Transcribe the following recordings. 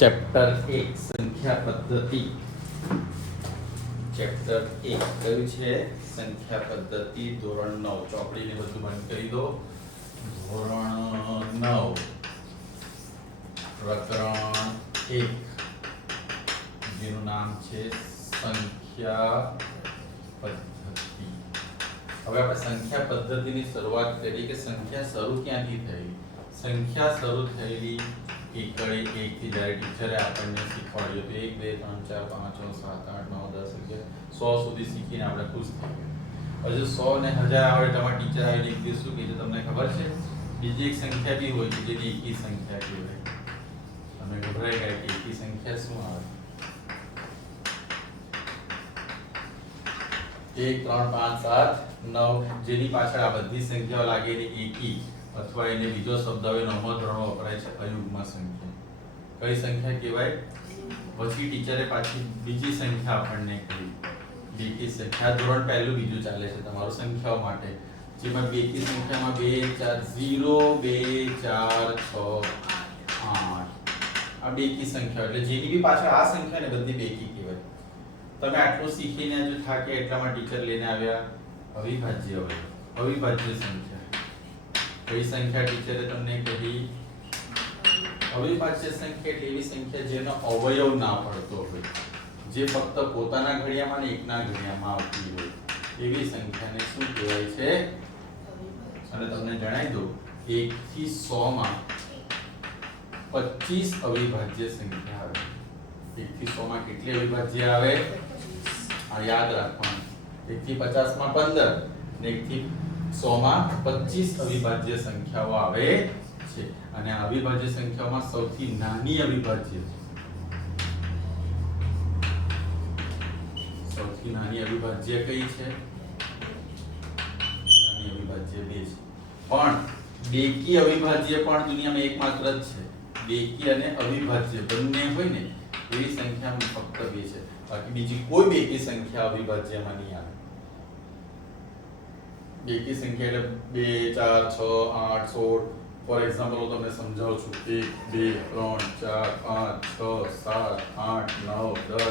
Chapter 1 સંખ્યા પદ્ધતિ. Chapter 1 કયું છે? સંખ્યા પદ્ધતિ, ધોરણ 9. ચોપડીને બધું બંધ કરી દો. ધોરણ 9 પ્રકરણ 1 જેનું નામ છે સંખ્યા પદ્ધતિ. હવે આપણે સંખ્યા પદ્ધતિની શરૂઆત કરી કે સંખ્યા શરૂ ક્યાંથી થઈ. સંખ્યા શરૂ થયેલી એકડે 1 થી જ્યારે ટીચરે આપણને શીખવાડ્યું તો 1 2 3 4 5 6 7 8 9 10 11 100 સુધી શીખીને આપણે ખુશ થઈ ગયા. હજુ 100 ને 1000 આવે એટલે ટીચર આવીને એક દિવસ શું કીધું તમને ખબર છે? બીજી એક સંખ્યા બી હોય છે જેની એકી સંખ્યા કહેવાય. તમે ગભરાઈ ગયા કે એકી સંખ્યા શું આવે? 1 3 5 7 9 જેની પાછળ આ બધી સંખ્યાઓ લાગે એને એકી અથવા એને બીજો શબ્દ હવે નવમો ધોરણમાં વપરાય છે અયુગ્મ સંખ્યા. કઈ સંખ્યા કહેવાય? પછી ટીચરે પાછી બીજી સંખ્યા આપણને કહી બેકી સંખ્યા. ધોરણ પહેલું બીજું ચાલે છે તમારું સંખ્યાઓ માટે, જેમાં બેકી સંખ્યામાં 2 4 0 2 4 6 8 આ બેકી સંખ્યા એટલે જેની બી પાછળ આ સંખ્યા ને બધી બેકી કહેવાય. તમે આટલું શીખીને જો થાકે એટલામાં ટીચર લઈને આવ્યા અવિભાજ્ય. અવિભાજ્ય સંખ્યા કઈ સંખ્યા ટીચરે તમને કહી? અવિભાજ્ય સંખ્યા એટલે એવી સંખ્યા જેનો અવયવ ના પડતો હોય, જે ફક્ત પોતાના ઘડિયામાં ને એકના ઘડિયામાં આવતી હોય એવી સંખ્યાને શું કહેવાય છે? અને તમને જણાવી દઉં 1 થી 100 માં 25 અવિભાજ્ય સંખ્યા આવે. 1 થી 100 માં કેટલી અવિભાજ્ય આવે? આ યાદ રાખવાનું. 1 થી 50 માં 15 ને 1 થી 100 માં 25 અવિભાજ્ય સંખ્યાઓ આવે છે. અને આ અવિભાજ્ય સંખ્યાઓમાં સૌથી નાની અવિભાજ્ય સૌથી નાની અવિભાજ્ય કઈ છે? નાની અવિભાજ્ય 2 છે. પણ બેકી અવિભાજ્ય પણ દુનિયામાં એકમાત્ર જ છે. બેકી અને અવિભાજ્ય બંને હોય ને એવી સંખ્યા ફક્ત 2 છે. બાકી બીજી કોઈ બેકી સંખ્યા અવિભાજ્યમાં નહીં આવે. બેકી સંખ્યા એટલે 2 4 6 8 16. ફોર એક્ઝામ્પલ હું તમને સમજાવું છું. 1 2 3 4 5 6 7 8 9 10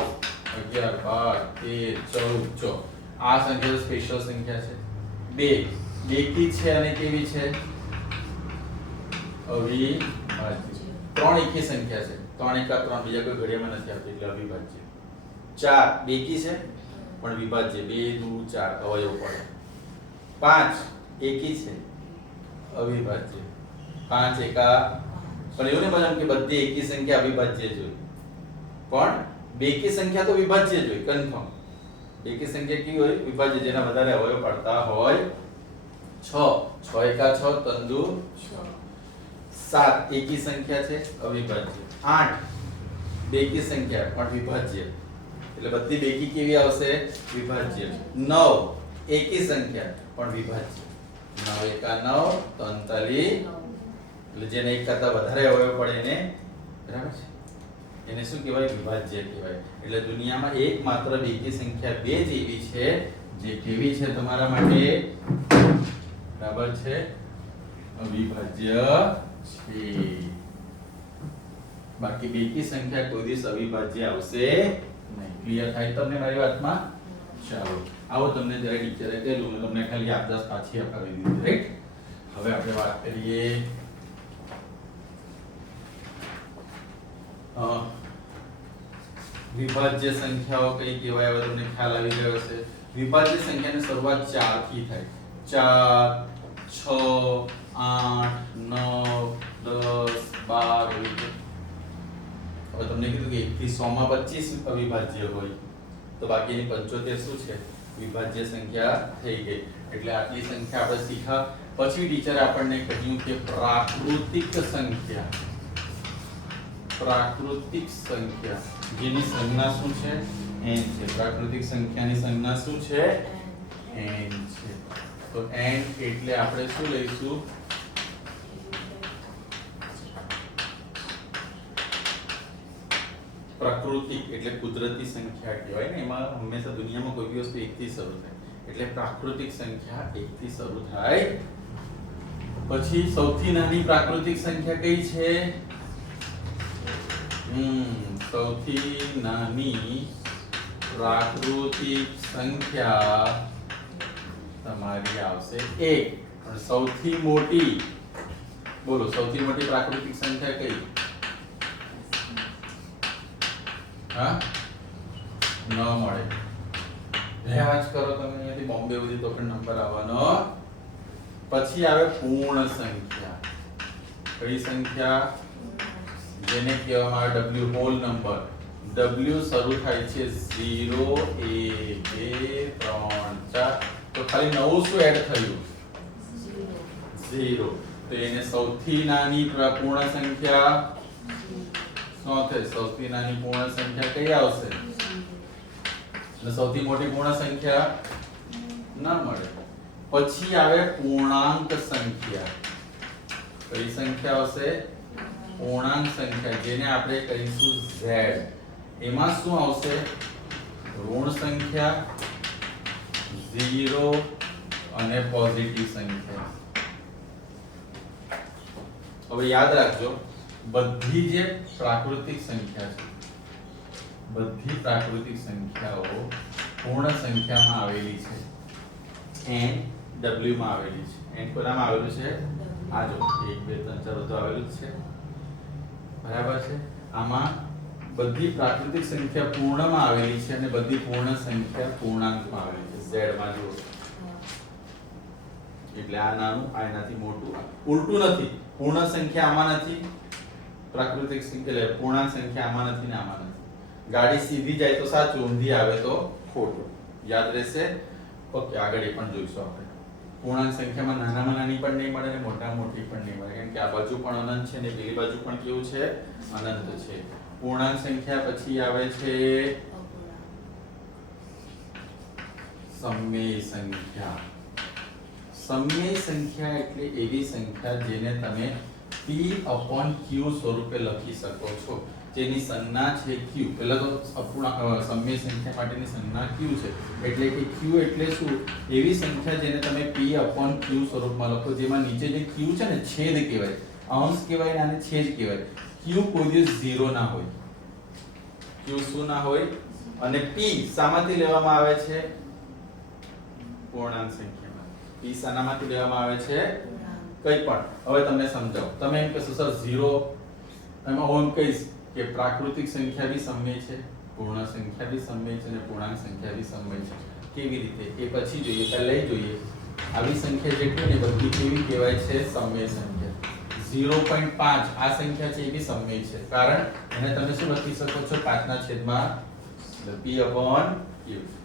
11 12 13 14 આ સંખ્યા સ્પેશિયલ સંખ્યા છે. 2 બેકી છે અને કેવી છે? અવિભાજ્ય. 3 એકી સંખ્યા છે. 3 એકા 3 બીજા કોઈ ઘડિયામાં નથી આવતી એટલે અવિભાજ્ય. 4 બેકી છે પણ વિભાજ્ય. 2 2 4 અવયવ પડે. 5 એકી છે અવિભાજ્ય. 5 એકા પણ એવું નહીં બને કે બધી એકી સંખ્યા અવિભાજ્ય જ હોય, પણ બેકી સંખ્યા તો વિભાજ્ય જ હોય કન્ફર્મ. બેકી સંખ્યા કેવી હોય? વિભાજ્ય, જેના વધારે અવયવ પડતા હોય. 6 એકા 6 તંદુ 7 એકી સંખ્યા છે અવિભાજ્ય. 8 બેકી સંખ્યા પણ વિભાજ્ય એટલે બધી બેકી કેવી આવશે? વિભાજ્ય. 9 એકી સંખ્યા પણ વિભાજ્ય. 9 એકા 9 43 એટલે જેને એક કરતા વધારે અવયવ પડે એને બરાબર છે એને શું કહેવાય? વિભાજ્ય કહેવાય. એટલે દુનિયામાં એકમાત્ર બેકી સંખ્યા 2 જ એવી છે જે કેવી છે તમારા માટે? બરાબર છે, અવિભાજ્ય છે. બાકી બેકી સંખ્યા કોઈ દિવસ અવિભાજ્ય આવશે નહીં. ક્લિયર થાય તમને મારી વાતમાં? ચાલો આવો તમને જરા ટીચરે કહેલું તમને ખાલી યાદદાસ્ત પાછી અપાવી દીધી. રાઈટ. હવે આપણે વાત કરીએ વિભાજ્ય સંખ્યાઓ કઈ કહેવાય. હવે તમને ખ્યાલ આવી ગયો હશે. વિભાજ્ય સંખ્યાની શરૂઆત 4 થી થાય. 4 6 8 9 10 12 હવે તમને કીધું કે 1 થી 100 માં 25 અવિભાજ્ય હોય તો બાકીની 75 શું છે? વિભાજ્ય સંખ્યા થઈ ગઈ. એટલે આટલી સંખ્યા આપણે શીખા. પછી ટીચરે આપણને કહ્યું કે પ્રાકૃતિક સંખ્યા. પ્રાકૃતિક સંખ્યા જેની સંજ્ઞા શું છે? n છે. પ્રાકૃતિક સંખ્યાની સંજ્ઞા શું છે? n છે. તો n એટલે આપણે શું લઈશું? પ્રાકૃતિક એટલે કુદરતી સંખ્યા કહેવાય ને. એમાં હંમેશા દુનિયામાં કોઈ બી વસ્તુ 1 થી શરૂ થાય એટલે પ્રાકૃતિક સંખ્યા 1 થી શરૂ થાય. પછી સૌથી નાની પ્રાકૃતિક સંખ્યા કઈ છે? સૌથી નાની પ્રાકૃતિક સંખ્યા તમારી આવશે 1 અને સૌથી મોટી બોલો સૌથી મોટી પ્રાકૃતિક સંખ્યા કઈ હા ન મળે રેવાજ કરો તમે અહીંયાથી બોમ્બે સુધી તો પણ નંબર આવવાનો પછી આવે પૂર્ણ સંખ્યા કઈ સંખ્યા જેને કહેવામાં આવે w હોલ નંબર w શરૂ થાય છે 0 1 2 3 4 તો ખાલી નવું શું એડ થયું 0 તો એને સૌથી નાની પૂર્ણ સંખ્યા શું થાય સૌથી નાની પૂર્ણ સંખ્યા કઈ આવશે અને સૌથી મોટી પૂર્ણ સંખ્યા ના મળે પછી આવે પૂર્ણાંક સંખ્યા કઈ સંખ્યા આવશે પૂર્ણાંક સંખ્યા જેને આપણે કહીશું z એમાં શું આવશે ઋણ સંખ્યા 0 અને પોઝિટિવ સંખ્યા હવે યાદ રાખજો બધી જે પ્રાકૃતિક સંખ્યા છે બધી પ્રાકૃતિક સંખ્યાઓ પૂર્ણ સંખ્યામાં આવેલી છે n w માં આવેલી છે n કોનામાં આવેલું છે આ જો 1 2 3 4 બધું આવેલું જ છે બરાબર છે આમાં બધી પ્રાકૃતિક સંખ્યા પૂર્ણમાં આવેલી છે અને બધી પૂર્ણ સંખ્યા પૂર્ણાંકમાં આવેલી છે z માં જુઓ એટલે આ નાનું આ એનાથી મોટું ઉલટું નથી પૂર્ણ સંખ્યા આમાં નથી પ્રાકૃતિક સંખ્યા એટલે પૂર્ણાંક સંખ્યા આમાં નથી ને આમાં નથી ગાડી સીધી જાય તો સાચું ઊંધી આવે તો ખોટું યાદ રહેશે ઓકે આગળ એ પણ જોઈશું આપણે પૂર્ણાંક સંખ્યામાં નાનામાં નાની પણ નહીં મળે અને મોટામાં મોટી પણ નહીં મળે કેમ કે આ બાજુ પણ અનંત છે અને પેલી બાજુ પણ કેવું છે અનંત છે પૂર્ણાંક સંખ્યા પછી આવે છે સમમેય સંખ્યા સમમેય સંખ્યા એટલે એવી સંખ્યા જેને તમે p/q સ્વરૂપે લખી શકો છો જેની સંજ્ઞા છે q પહેલા તો અપૂર્ણાંક સમમેય સંખ્યા માટેની સંજ્ઞા q છે એટલે કે q એટલે શું એવી સંખ્યા જેને તમે p/q સ્વરૂપમાં લખો જેમાં નીચે જે q છે ને છેદ કહેવાય અંશ કહેવાય અને છેદ કહેવાય q કોઈ દિવસ 0 ના હોય q શું ના હોય અને p શામાંથી લેવામાં આવે છે પૂર્ણાંક સંખ્યામાં p શાનામાંથી લેવામાં આવે છે કઈ પણ હવે તમને સમજાવું તમે એમ કહેશો સર 0 એમાં હું કહીશ કે પ્રાકૃતિક સંખ્યા બી સમમેય છે પૂર્ણ સંખ્યા બી સમમેય છે અને પૂર્ણાંક સંખ્યા બી સમમેય છે કેવી રીતે એ પછી જોઈએ પહેલા એ જોઈએ આવી સંખ્યા જેટલી ને બધી કેવી કહેવાય છે સમમેય સંખ્યા 0.5 આ સંખ્યા છે એ બી સમમેય છે કારણ એને તમે શું લખી શકો છો 5 ના છેદમાં p/q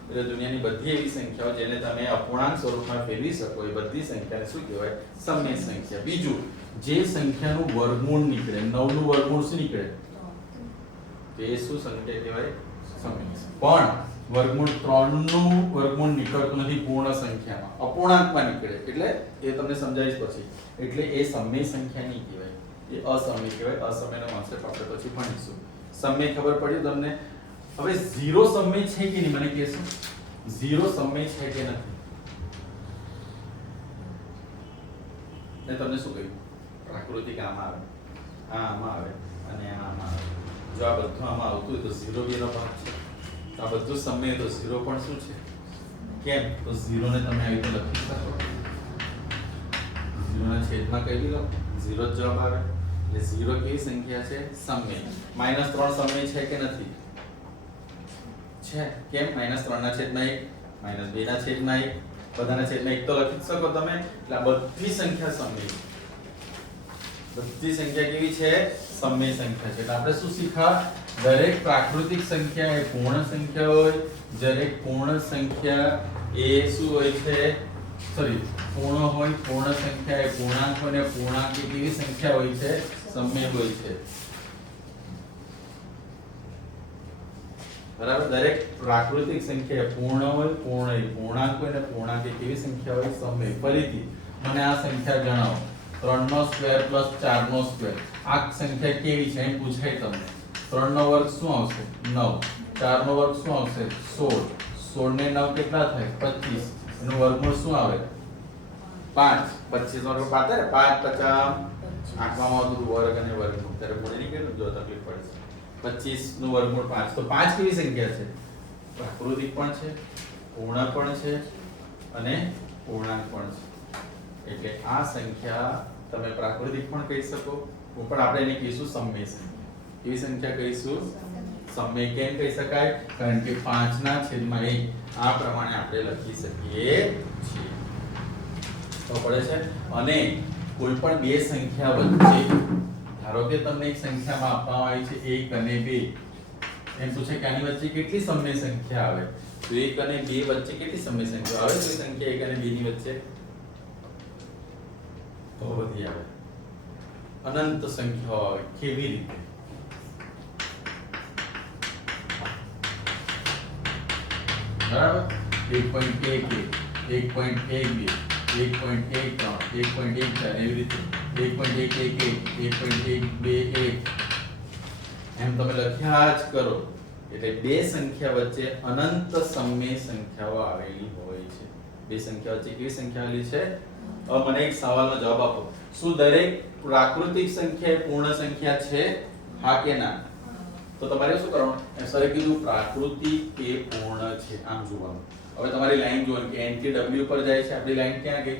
એટલે દુનિયાની બધી એવી સંખ્યાઓ જેને તમે અપૂર્ણાંક સ્વરૂપમાં ફેરવી શકો એ બધી સંખ્યાને શું કહેવાય સમમેય સંખ્યા બીજું જે સંખ્યાનું વર્ગમૂળ નીકળે 9 નું વર્ગમૂળ શું નીકળે તે શું સંખ્યા કહેવાય સમમેય પણ વર્ગમૂળ 3 નું વર્ગમૂળ નીકળતું નથી પૂર્ણ સંખ્યામાં અપૂર્ણાંકમાં નીકળે એટલે એ તમને સમજાવીશ પછી એટલે એ સમમેય સંખ્યા નહીં કહેવાય એ અસમમેય કહેવાય અસમમેયનો કોન્સેપ્ટ આપણે પછી ભણીશું સમમેય ખબર પડી તમને હવે 0 સમમેય છે કે નહીં મને કહેશો 0 સમમેય છે કે નથી ને તમને શું કહ્યું પ્રાકૃતિક આમાં આવે આમાં આવે અને આમાં આવે જો આ બધું આમાં આવતું હોય તો 0 બી એનો ભાગ છે તો આ બધું સમમેય તો 0 પણ શું છે કેમ તો 0 ને તમે આવી રીતે લખી શકો 0 ના છેદમાં કઈ બી લખો 0 જ જવાબ આવે એટલે 0 કેવી સંખ્યા છે સમમેય -3 સમમેય છે કે નથી છે કેમ -3 ના છેદમાં 1 -2 ના છેદમાં 1 બધાના છેદમાં 1 તો લખી શકો તમે એટલે આ બધી સંખ્યા સમમેય બધી સંખ્યા કેવી છે સમમેય સંખ્યા છે એટલે આપણે શું શીખા દરેક પ્રાકૃતિક સંખ્યા એ પૂર્ણ સંખ્યા હોય દરેક પૂર્ણ સંખ્યા એ શું હોય છે પૂર્ણ હોય પૂર્ણ સંખ્યા એ પૂર્ણાંક હોય અને પૂર્ણાંક એ કેવી સંખ્યા હોય છે સમમેય હોય છે બરાબર દરેક પ્રાકૃતિક સંખ્યા પૂર્ણ હોય પૂર્ણાંક હોય અને પૂર્ણાંક એ કેવી સંખ્યા હોય સમમેય ફરીથી મને આ સંખ્યા જણાવો 3 નો સ્ક્વેર પ્લસ 4 નો સ્ક્વેર આ સંખ્યા કેવી છે એમ પૂછાય તમને 3 નો વર્ગ શું આવશે 9 4 નો વર્ગ શું આવશે 16 16 ને 9 કેટલા થાય 25 એનું વર્ગમૂળ શું આવે 5 25 નો વર્ગ 5 થાય ને 5 50 આંકવામાં આવતું વર્ગ અને વર્ગમૂળ ત્યારે મૂળ નહીં કેટલું જો તકલીફ પડશે 25 નું વર્ગમૂળ 5 તો 5 કેવી સંખ્યા છે? પ્રાકૃતિક પણ છે, પૂર્ણ પણ છે અને પૂર્ણાંક પણ છે. એટલે આ સંખ્યા તમે પ્રાકૃતિક પણ કહી શકો, પણ આપણે એને કહીશું સમમેય સંખ્યા. કેવી સંખ્યા કહીશું? સમમેય. કેમ કહી શકાય? કારણ કે 5 ના છેદમાં 1 આ પ્રમાણે આપણે લખી શકીએ છીએ. તો પડે છે. અને કોઈ પણ બે સંખ્યા વચ્ચે, ધારો કે તમને એક સંખ્યામાં આપવામાં આવી છે 1 અને 2, એમ પૂછે કે આની વચ્ચે કેટલી સમમેય સંખ્યા આવે? તો 1 અને 2 વચ્ચે કેટલી સમમેય સંખ્યા આવે? કોઈ સંખ્યા 1 અને 2 ની વચ્ચે તો બધી આવે. અનંત સંખ્યાઓ આવે. કેવી રીતે? બરાબર. 1.11 1.12 1.13 1.14 એવી રીતે 1.111 1.121 એમ તમે લખ્યા જ કરો. એટલે બે સંખ્યા વચ્ચે અનંત સમમેય સંખ્યાઓ આવેલી હોય છે. બે સંખ્યા વચ્ચે કેવી સંખ્યા આવેલી છે? હવે મને એક સવાલનો જવાબ આપો. શું દરેક પ્રાકૃતિક સંખ્યા એ પૂર્ણ સંખ્યા છે? હા કે ના? તો તમારે શું કરવાનું? સરે કીધું પ્રાકૃતિક કે પૂર્ણ છે, આમ જોવાનું. હવે તમારી લાઈન જોવાની કે n થી w પર જાય છે. આપણી લાઈન ક્યાં ગઈ?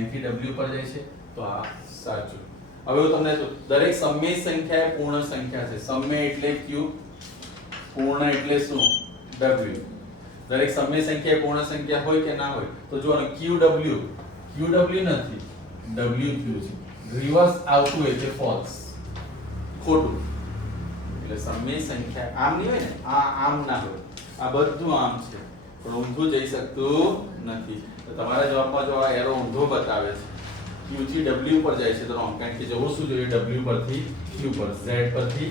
n થી w પર જાય છે. તો આ સાચું. હવે હું તમને દરેક સમમેય સંખ્યા એ પૂર્ણ સંખ્યા છે. સમમેય એટલે q, પૂર્ણ એટલે શું? w. દરેક સમમેય સંખ્યા એ પૂર્ણ સંખ્યા હોય કે ના હોય? તો જોવાનું qw નથી, wq છે. રિવર્સ આવતું એટલે ફોલ્સ, ખોટું. એટલે સમમેય સંખ્યા આમ નહીં હોય ને, આ આમ ના હોય, આ બધું આમ છે પણ ઊંધું જઈ શકતું નથી. તો તમારા જવાબમાં જો આ એરો ઊંધો બતાવે છે, q થી w પર જાય છે તો રોંગ. કારણ કે જવું શું જોઈએ? w પરથી q પર, z પરથી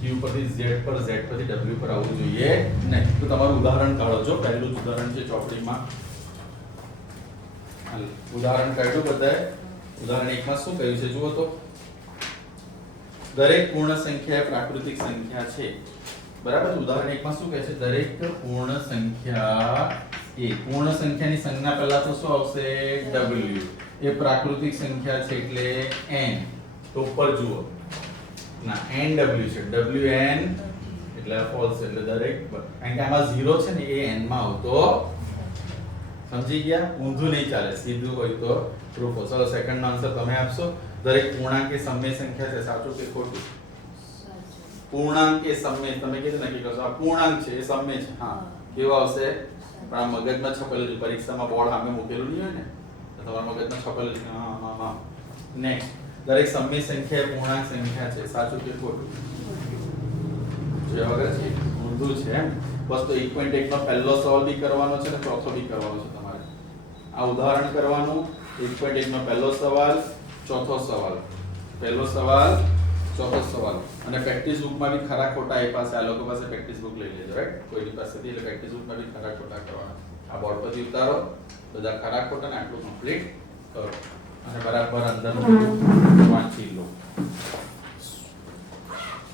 q પરથી z પર, z પરથી w પર આવવું જોઈએ નહીં. તો તમારું ઉદાહરણ કાઢો. જો પહેલું જ ઉદાહરણ છે ચોપડીમાં. ઉદાહરણ કાઢ્યું બધાએ? ઉદાહરણ 1 માં શું કહ્યું છે જુઓ તો. દરેક પૂર્ણ સંખ્યા એ પ્રાકૃતિક સંખ્યા છે. બરાબર. ઉદાહરણ 1 માં શું કહે છે? દરેક પૂર્ણ સંખ્યા એ, પૂર્ણ સંખ્યાની સંજ્ઞા પહેલા તો શું આવશે? w. એ પ્રાકૃતિક સંખ્યા છે એટલે n. તો ઉપર જુઓ ના nw છે, wn એટલે ફોલ્સ. એટલે દરેક, કારણ કે આમાં 0 છે ને એ n માં આવતો. સમજી ગયા? ઊંધું નહીં ચાલે, સીધું હોય તો ટ્રુ ફોલ્સ. ચલો સેકન્ડ નો આન્સર તમે આપશો. દરેક પૂર્ણાંક એ સમમેય સંખ્યા છે. સાચું કે ખોટું? પૂર્ણાંક એ સમમેય. તમે કીધું નક્કી કરશો આ પૂર્ણાંક છે એ સમમેય છે. હા. કેવો આવશે? પણ આ મગજમાં છપેલું છે. પરીક્ષામાં બોર્ડ સામે મૂકેલું નહીં હોય ને તો તમારા મગજમાં છપેલું છે. હા. નેક્સ્ટ. દરેક સમમેય સંખ્યા એ પૂર્ણાંક સંખ્યા છે. સાચું કે ખોટું? જે વગર છે ઊંધું છે એમ. બસ તો 1.1 નો પહેલો સવાલ બી કરવાનો છે ને ચોથો બી કરવાનો છે તમારે. આ ઉદાહરણ કરવાનું. 1.1 નો પહેલો સવાલ, ચોથો સવાલ, પહેલો સવાલ, ચોથો સવાલ. અને પ્રેક્ટિસ બુકમાં બી ખરા ખોટા એ પાસે, આ લોકો પાસે પ્રેક્ટિસ બુક લઈ લેજો, રાઈટ? કોઈની પાસેથી. એટલે પ્રેક્ટિસ બુકમાં બી ખરા ખોટા કરવાના. આ બોર્ડ પરથી ઉતારો, બધા ખરા ખોટા ને આટલું કમ્પ્લીટ કરો અને બરાબર અંદરનું વાંચી લો.